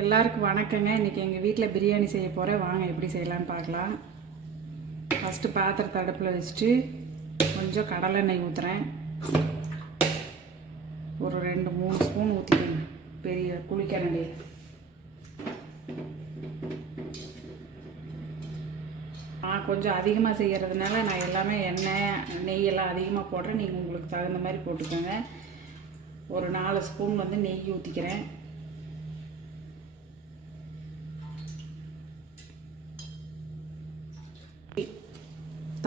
எல்லாருக்கும் வணக்கங்க. இன்றைக்கி எங்கள் வீட்டில் பிரியாணி செய்ய போகிறேன். வாங்க எப்படி செய்யலான்னு பார்க்கலாம். ஃபஸ்ட்டு பாத்திரத்தை அடுப்பில் வச்சுட்டு கொஞ்சம் கடலெண்ணெய் ஊற்றுறேன். ஒரு 2-3 ஸ்பூன் ஊற்றிக்கணும். பெரிய குளிக்கரண்டி. நான் கொஞ்சம் அதிகமாக செய்கிறதுனால நான் எல்லாமே எண்ணெய் நெய்யெல்லாம் அதிகமாக போடுறேன். நீங்கள் உங்களுக்கு தகுந்த மாதிரி போட்டுக்கோங்க. ஒரு 4 ஸ்பூன் நெய் ஊற்றிக்கிறேன்.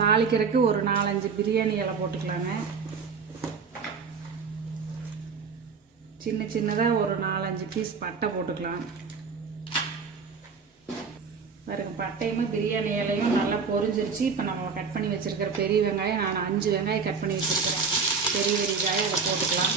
தாளிக்கிறதுக்கு ஒரு 4-5 பிரியாணி இலை போட்டுக்கலாங்க. சின்ன சின்னதாக ஒரு 4-5 பீஸ் பட்டை போட்டுக்கலாம். பாருங்க, பட்டையுமே பிரியாணி இலையும் நல்லா பொரிஞ்சிருச்சு. இப்போ நம்ம கட் பண்ணி வச்சுருக்கிற பெரிய வெங்காயம், நான் 5 வெங்காயம் கட் பண்ணி வச்சுருக்கிறேன். பெரிய வெங்காயம் அதை போட்டுக்கலாம்.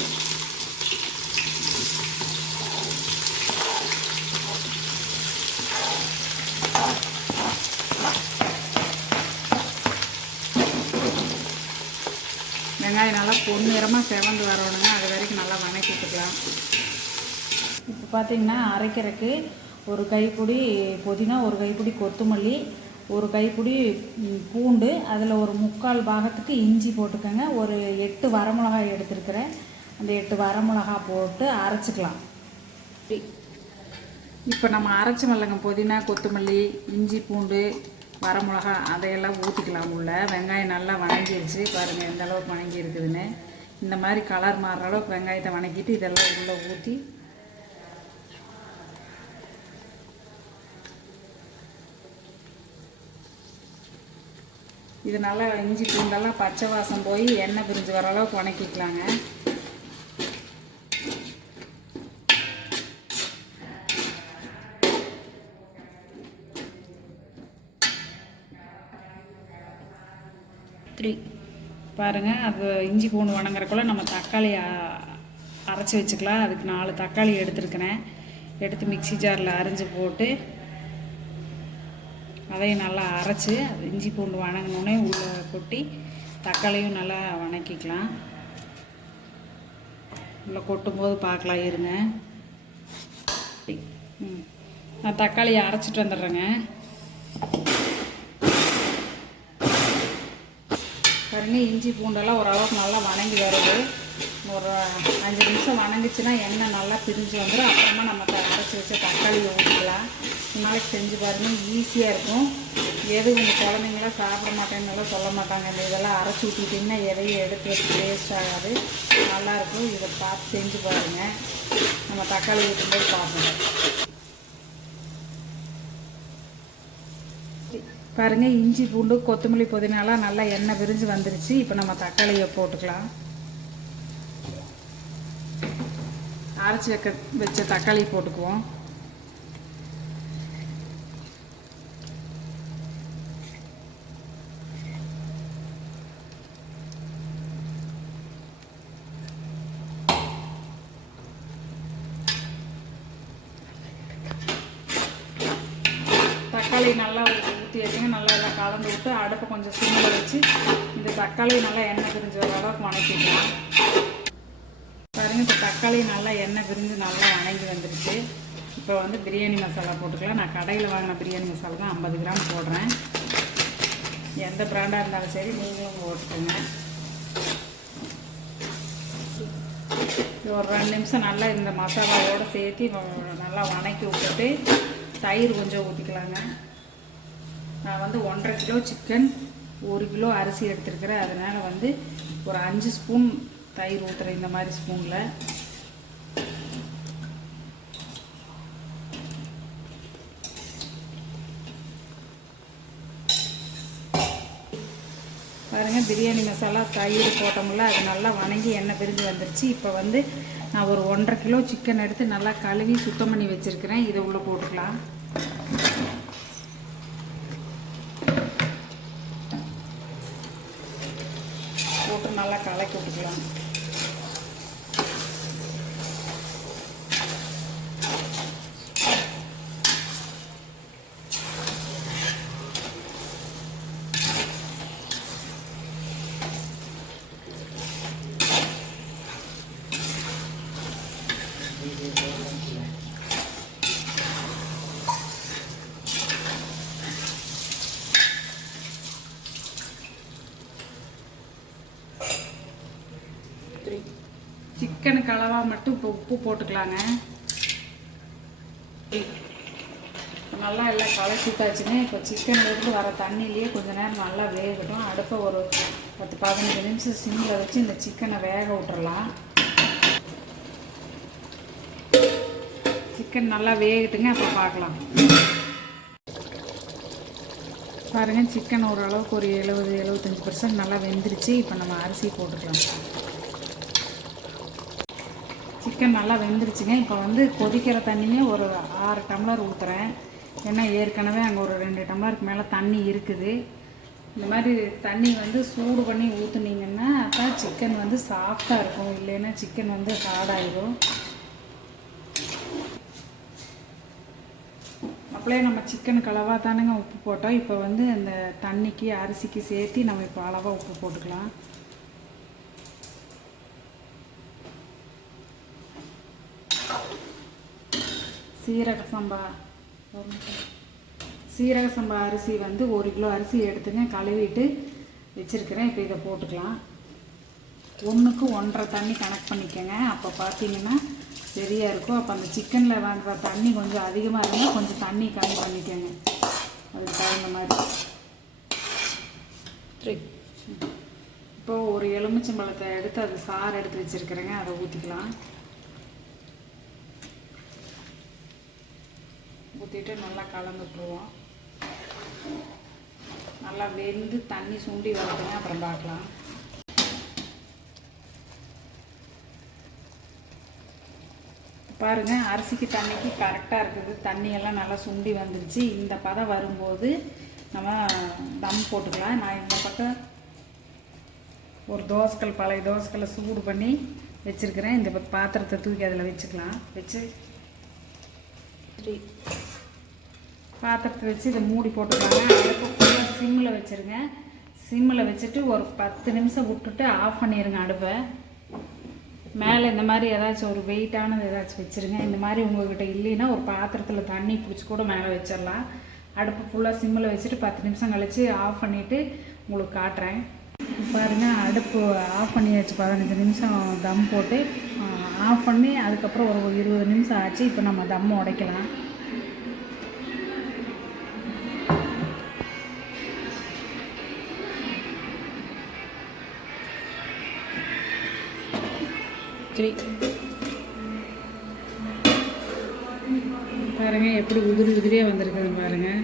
வெங்காயம் நல்லா பொன்னிறமாக செவந்து வரணுங்க. அது வரைக்கும் நல்லா வணக்கி விட்டுக்கலாம். இப்போ பார்த்திங்கன்னா அரைக்கிறதுக்கு ஒரு கைப்பிடி புதினா, ஒரு கைப்பிடி கொத்தமல்லி, ஒரு கைப்பிடி பூண்டு, அதில் ஒரு 3/4 பாகத்துக்கு இஞ்சி போட்டுக்கோங்க. ஒரு 8 வரமிளகாய் எடுத்துருக்கிறேன். அந்த 8 வரமிளகா போட்டு அரைச்சிக்கலாம். இப்போ நம்ம அரைச்சமல்லங்க புதினா, கொத்தமல்லி, இஞ்சி, பூண்டு, வரமிளகா அதையெல்லாம் ஊற்றிக்கலாம். உள்ள வெங்காயம் நல்லா வணங்கிடுச்சு. பாருங்கள் எந்த அளவுக்கு வணங்கி இருக்குதுன்னு. இந்த மாதிரி கலர் மாறுற அளவுக்கு வெங்காயத்தை வணக்கிட்டு இதெல்லாம் உள்ளே ஊற்றி இது நல்லா இஞ்சி பூண்டெல்லாம் பச்சை வாசம் போய் எண்ணெய் பிரிஞ்சு வர அளவுக்கு வணக்கிக்கலாங்க. பாருங்கள், அது இஞ்சி பூண்டு வணங்குறக்குள்ள நம்ம தக்காளி அரைச்சி வச்சுக்கலாம். அதுக்கு 4 தக்காளி எடுத்துருக்கிறேன். எடுத்து மிக்சி ஜாரில் அரைஞ்சி போட்டு அதையும் நல்லா அரைச்சி இஞ்சி பூண்டு வணங்கினோடனே உள்ளே கொட்டி தக்காளியும் நல்லா வணக்கிக்கலாம். உள்ளே கொட்டும்போது பார்க்கலாம். இருங்க, நான் தக்காளியை அரைச்சிட்டு வந்துடுறேங்க. பாருங்க, இஞ்சி பூண்டெல்லாம் ஓரளவுக்கு நல்லா வணங்கி வருது. ஒரு 5 நிமிஷம் வணங்கிச்சுன்னா எண்ணெய் நல்லா பிரிஞ்சு வந்துடும். அப்புறமா நம்ம அரைச்சி வச்ச தக்காளியை ஊற்றிக்கலாம். நாளைக்கு செஞ்சு பாருங்கள், ஈஸியாக இருக்கும். எது உங்கள் குழந்தைங்களாம் சாப்பிட மாட்டேன்னு சொல்ல மாட்டாங்க. இந்த இதெல்லாம் அரைச்சி ஊற்றிட்டிங்கன்னா எதையும் எடுத்து வச்சு வேஸ்ட் ஆகாது, நல்லாயிருக்கும். இதை பார்த்து செஞ்சு பாருங்கள். நம்ம தக்காளி ஊற்றும்போது பார்ப்போம். பாருங்கள், இஞ்சி பூண்டு கொத்தமல்லி புதினாலாம் நல்லா எண்ணெய் விரிஞ்சு வந்துருச்சு. இப்போ நம்ம தக்காளியை போட்டுக்கலாம். அரைச்சி வச்ச தக்காளி போட்டுக்குவோம். தக்காளி நல்லா ஊற்றி வச்சுங்க. நல்லா எல்லாம் கலந்து விட்டு அடுப்பை கொஞ்சம் சிம்மில் வச்சு இந்த தக்காளி நல்லா எண்ணெய் பிரிஞ்சு வர அளவுக்கு வணக்கிக்கலாம். பாருங்கள், இப்போ தக்காளி நல்லா எண்ணெய் பிரிஞ்சு நல்லா வணங்கி வந்துடுச்சு. இப்போ பிரியாணி மசாலா போட்டுக்கலாம். நான் கடையில் வாங்கின பிரியாணி மசாலா தான் 50 கிராம் போடுறேன். எந்த பிராண்டாக இருந்தாலும் சரி, நீங்களும் போட்டுக்கோங்க. ஒரு 2 நிமிஷம் நல்லா இந்த மசாலாவோடு சேர்த்து நல்லா வணக்கி விட்டுட்டு தயிர் கொஞ்சம் ஊற்றிக்கலாங்க. நான் 1.5 கிலோ சிக்கன், 1 கிலோ அரிசி எடுத்துருக்கிறேன். அதனால் ஒரு 5 ஸ்பூன் தயிர் ஊற்றுறேன். இந்த மாதிரி ஸ்பூனில் பாருங்கள், பிரியாணி மசாலா தயிர் போட்டோம்ல, அது நல்லா வணங்கி எண்ணெய் பிரிஞ்சு வந்துருச்சு. இப்போ நான் ஒரு 1.5 கிலோ சிக்கன் எடுத்து நல்லா கழுவி சுத்தம் பண்ணி வச்சுருக்கிறேன். இதை உள்ளே போட்டுக்கலாம். போட்டு நல்லா கலக்கி விட்டுக்கலாம். மட்டும் இப்போ உப்பு போட்டுக்கலாங்க. நல்லா எல்லாம் கலச்சிட்டாச்சுங்க. இப்போ சிக்கன்லேருந்து வர தண்ணியிலேயே கொஞ்சம் நேரம் நல்லா வேகட்டும். அடுப்பை ஒரு 10-15 நிமிஷம் சிம்மில் வச்சு இந்த சிக்கனை வேக விட்டுறலாம். சிக்கன் நல்லா வேகட்டுங்க, அப்புறம் பார்க்கலாம். பாருங்கள், சிக்கன் ஓரளவுக்கு ஒரு 70-75% நல்லா வெந்துருச்சு. இப்போ நம்ம அரிசி போட்டுக்கலாம். சிக்கன் நல்லா வெந்துருச்சுங்க. இப்போ வந்து கொதிக்கிற தண்ணியே ஒரு 6 டம்ளர் ஊற்றுறேன். ஏன்னா ஏற்கனவே அங்கே ஒரு 2 டம்ளருக்கு மேலே தண்ணி இருக்குது. இந்த மாதிரி தண்ணி வந்து சூடு பண்ணி ஊற்றுனீங்கன்னா அப்போ சிக்கன் வந்து சாஃப்டாக இருக்கும். இல்லைன்னா சிக்கன் வந்து ஹார்டாயிடும். அப்படியே நம்ம சிக்கனுக்கு அளவாக தானுங்க உப்பு போட்டோம். இப்போ வந்து அந்த தண்ணிக்கு அரிசிக்கு சேர்த்து நம்ம இப்போ அளவாக உப்பு போட்டுக்கலாம். சீரக சம்பா அரிசி வந்து 1 கிலோ அரிசி எடுத்துங்க, கழுவிட்டு வச்சுருக்கிறேன். இப்போ இதை போட்டுக்கலாம். 1க்கு 1.5 தண்ணி கணக்கு பண்ணிக்கோங்க. அப்போ பார்த்தீங்கன்னா சரியாக இருக்கும். அப்போ அந்த சிக்கனில் வாங்குற தண்ணி கொஞ்சம் அதிகமாக இருந்தால் கொஞ்சம் தண்ணி கம்மி பண்ணிக்கோங்க, அதுக்கு தகுந்த மாதிரி. இப்போது ஒரு எலுமிச்சம்பழத்தை எடுத்து அது சாறு எடுத்து வச்சுருக்கிறேங்க, அதை ஊற்றிக்கலாம். ஊற்றிட்டு நல்லா கலந்து விட்டுருவோம். நல்லா வெந்து தண்ணி சுண்டி வரதுங்க, அப்புறம் பார்க்கலாம். பாருங்கள், அரிசிக்கு தண்ணிக்கு கரெக்டாக இருக்குது. தண்ணியெல்லாம் நல்லா சுண்டி வந்துருச்சு. இந்த பதம் வரும்போது நம்ம தம் போட்டுக்கலாம். நான் இந்த பக்கம் ஒரு தோசைக்கல், பழைய தோசைக்கல்லை சூடு பண்ணி வச்சுருக்கிறேன். இந்த பாத்திரத்தை தூக்கி அதில் வச்சுக்கலாம். வச்சு பாத்திரத்தை வச்சு இதை மூடி போட்டுக்கலாங்க. அடுப்பு ஃபுல்லாக சிம்மில் வச்சுருங்க. சிம்மில் வச்சுட்டு ஒரு 10 நிமிஷம் விட்டுட்டு ஆஃப் பண்ணிடுங்க அடுப்பை. மேலே இந்த மாதிரி ஏதாச்சும் ஒரு வெயிட்டானது ஏதாச்சும் வச்சுருங்க. இந்த மாதிரி உங்கள்கிட்ட இல்லைன்னா ஒரு பாத்திரத்தில் தண்ணி பிடிச்சி கூட மேலே வச்சிடலாம். அடுப்பு ஃபுல்லாக சிம்மில் வச்சுட்டு 10 நிமிஷம் கழித்து ஆஃப் பண்ணிவிட்டு உங்களுக்கு காட்டுறேன். பாருங்கள், அடுப்பு ஆஃப் பண்ணியாச்சு. 15 நிமிஷம் தம் போட்டு ஆஃப் பண்ணி அதுக்கப்புறம் ஒரு 20 நிமிஷம் ஆச்சு. இப்போ நம்ம தம் உடைக்கலாம். பாருங்கள், எப்படி உதிரியாக வந்திருக்குதுன்னு பாருங்கள்.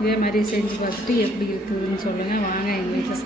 இதே மாதிரி செஞ்சு பார்த்துட்டு எப்படி இருக்குதுன்னு சொல்லுங்கள். வாங்க எங்கள் வீட்டில்